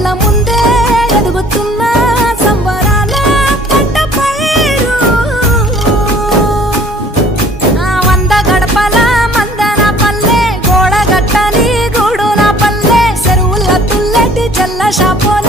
కళ్ళ ముందే ఎదుగుతున్న సంబరాల పంట పైరు 100 గడపల మందన పల్లె గోడగట్టని గూడుల పల్లె చెరువుల తుల్లటి జల్ల షాపోల